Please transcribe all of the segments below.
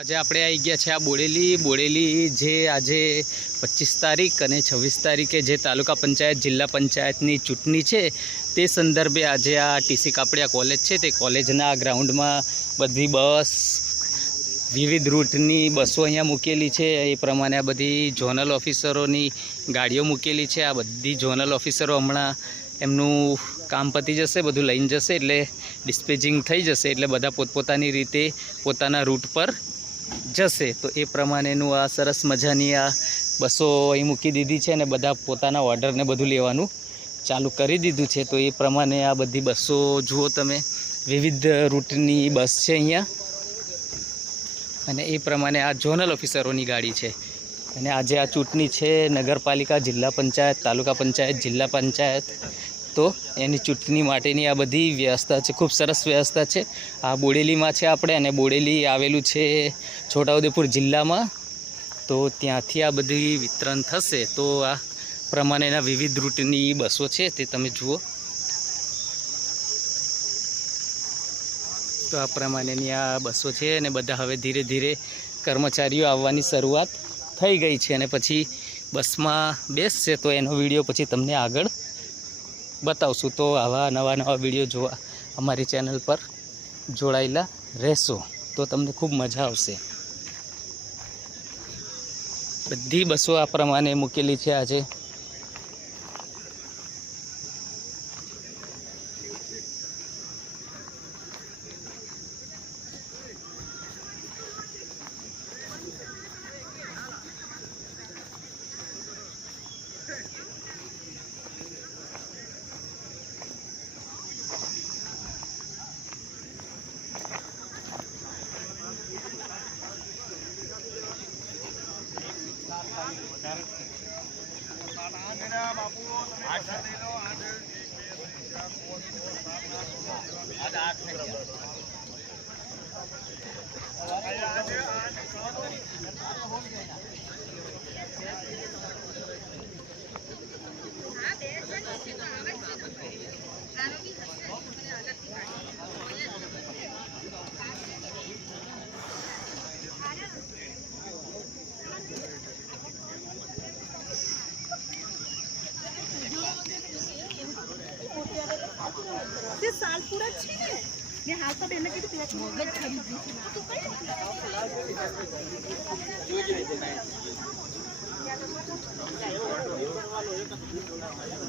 આજે આપણે આવી ગયા છે આ બોડેલી જે આજે 25 તારીખ અને 26 તારીખે જે તાલુકા પંચાયત જિલ્લા પંચાયતની ચૂંટણી છે તે સંદર્ભે આજે આ ટીસી કાપડિયા કોલેજ છે તે કોલેજના ગ્રાઉન્ડમાં બધી બસ વિવિધ રૂટની બસો અહીંયા મૂકેલી છે। એ પ્રમાણે આ બધી ઝોનલ ઓફિસરોની ગાડીઓ મૂકેલી છે। આ બધી ઝોનલ ઓફિસરો હમણાં એમનું કામ પતી જશે, બધું લઈને જશે એટલે ડિસ્પેચિંગ થઈ જશે એટલે બધા પોતપોતાની રીતે પોતાના રૂટ પર જશે। તો એ પ્રમાણેનું આ સરસ મજાની આ બસો અહીં મૂકી દીધી છે અને બધા પોતાના ઓર્ડરને બધું લેવાનું ચાલુ કરી દીધું છે। તો એ પ્રમાણે આ બધી બસો જુઓ તમે, વિવિધ રૂટની બસ છે અહીંયા અને એ પ્રમાણે આ ઝોનલ ઓફિસરોની ગાડી છે। અને આજે આ ચૂંટણી છે નગરપાલિકા, જિલ્લા પંચાયત, તાલુકા પંચાયત, જિલ્લા પંચાયત, તો એની ચૂંટણી માટેની આ બધી વ્યવસ્થા છે। ખૂબ સરસ વ્યવસ્થા છે। આ બોડેલીમાં છે આપણે અને બોડેલી આવેલું છે છોટાઉદેપુર જિલ્લામાં। તો ત્યાંથી આ બધી વિતરણ થશે। તો આ પ્રમાણેના વિવિધ રૂટની બસો છે તે તમે જુઓ। તો આ પ્રમાણેની આ બસો છે અને બધા હવે ધીરે ધીરે કર્મચારીઓ આવવાની શરૂઆત થઈ ગઈ છે અને પછી બસમાં બેસશે તો એનો વિડીયો પછી તમને આગળ બતાવશું। તો આવા નવા વિડીયો જોવા અમારી ચેનલ પર જોડાયેલા રહેશો તો તમને ખૂબ મજા આવશે। બધી બસો આ પ્રમાણે મૂકેલી છે આજે। साल पूरा छे ये हाल तो देने की तो मोबाइल खरीदी तो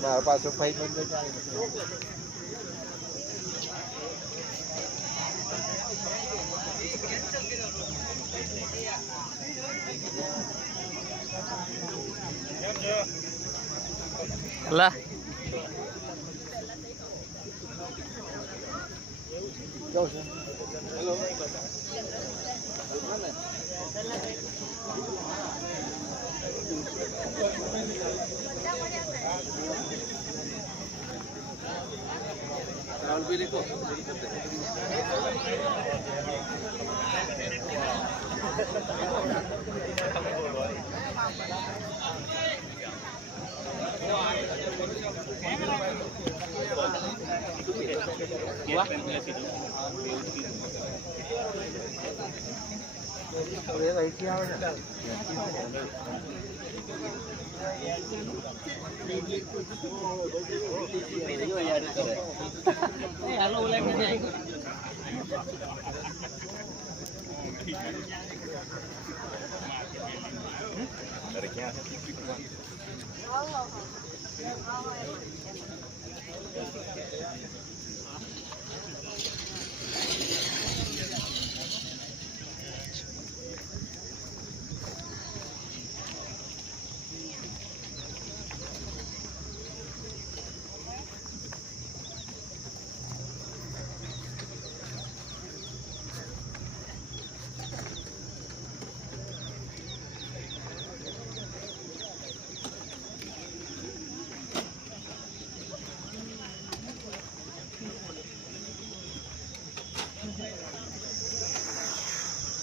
મારા પાસે 5 બંધ ચાલે લા હેલો राहुल भी देखो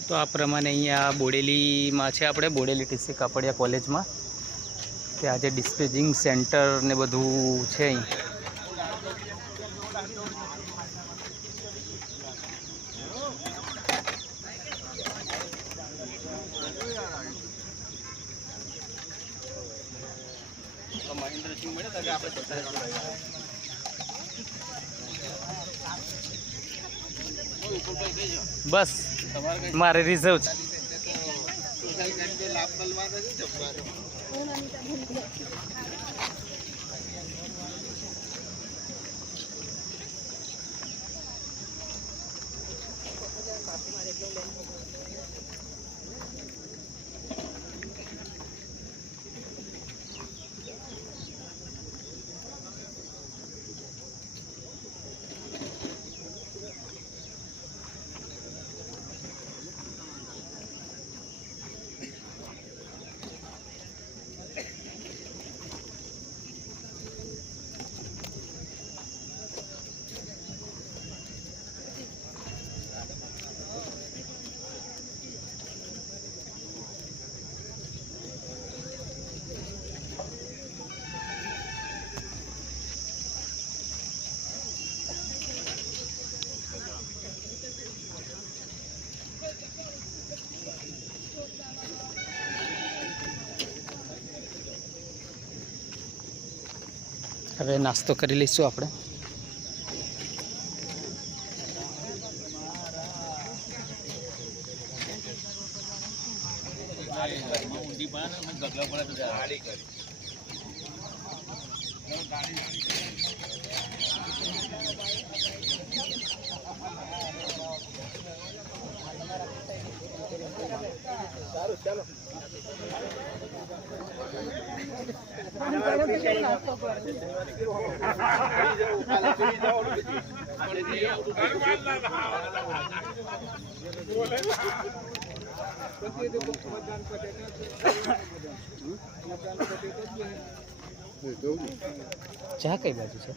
તો આ પ્રમાણે અહીંયા બોડેલીમાં છે આપણે બોડેલી ટીસી કાપડિયા કોલેજમાં કે આજે ડિસ્પેચિંગ સેન્ટર ને બધું છે અહીં। બસ મારે રિઝર્વ છે. હવે નાસ્તો કરી લઈશું આપણે. ચા કઈ બાજુ છે?